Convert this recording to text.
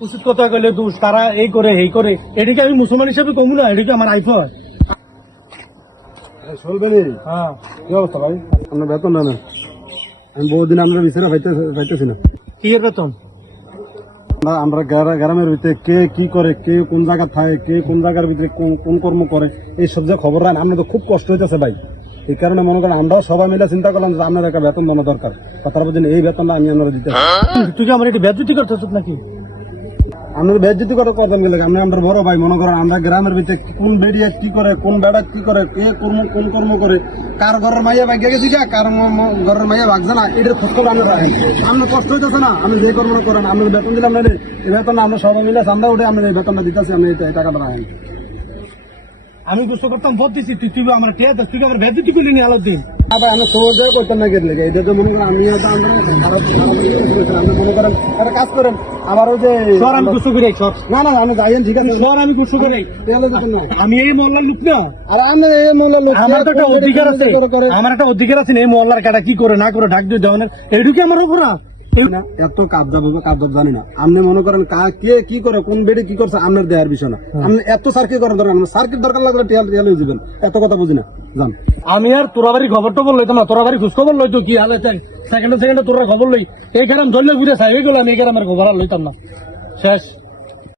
উচিত কথা কইলে দোষ তারা এই করে এই করে এদিকে আমি মুসলমান হিসেবে কমু না এদিকে আমার আইফ হয় চলবে হ্যাঁ কি অবস্থা ভাই আপনার বেতন না আমি বহুদিন আমরা বিছানা পাইতেছি না কি এর বেতন আমরা গ্রামের ভিতরে কে কি করে কে কোন জায়গা থাকে কে কোন জায়গার ভিতরে কোন কর্ম করে এই সব যে খবর রান আমরা তো খুব কষ্ট হইতেছে ভাই এই কারণে মনে করেন আমরাও সবাই মিলে চিন্তা করলাম যে আপনার একটা বেতন দেওয়া দরকার কথার বলছেন এই বেতনটা আমি আমরা দিতে তুই কি আমার একটু বেজ্জতি করতেছ নাকি আপনার বেজ্জতি করে করতেন গেলে আপনি আমরা বড় ভাই মনে করেন আমরা গ্রামের ভিতরে কোন বেড়িয়া কি করে কোন বেড়া কি করে কে কোন কর্ম করে কার ঘরের মাইয়া ভাগ্যে গেছি যা কার ঘরের মাইয়া ভাগছে না এটার খোঁজ খবর আমরা রাখেন আপনার কষ্ট হইতেছে না আমি যে কর্ম করেন আপনার বেতন দিলাম না এই বেতন আমরা সবাই মিলে চান্দা উঠে আমরা এই বেতনটা দিতেছি আমি এই টাকাটা রাখেন আমি গুস্ত করতাম ভোট দিছি তুই আমার টিয়া তুই আমার বেজ্জতি করলি নি আলোর দিন আবার আমি সহজে করতাম না গেলে এটা তো মনে করেন আমি আপনি মনে করেন একটা কাজ করেন আবার ওই যে সর আমি গুস্ত করে সর না না আমি যাইয়েন ঠিক আছে সর আমি গুস্ত করে আমি এই মহল্লার লোক না আর আমি এই মূল্য লোক আমার তো একটা অধিকার আছে আমার একটা অধিকার আছে এই মহল্লার কাটা কি করে না করে ডাক দিয়ে দেওয়ানের এইটুকু আমার অপরাধ এত কাবদা জানি না আপনি মনে করেন কে কি করে কোন বেড়ে কি করছে আপনার দেওয়ার বিষয় না আপনি এত সার্কিট করার দরকার সার্কিট দরকার লাগলে টিয়াল দিবেন এত কথা বুঝি না জান আমি আর তোরা বাড়ি খবর টবর লইতাম না তোরা বাড়ি খোঁজ খবর লইতো কি হালে সেকেন্ডে তোরা খবর লই এই গ্রাম ধরলে ঘুরে চাই এই গেলাম এই গ্রামের খবর আর লইতাম না শেষ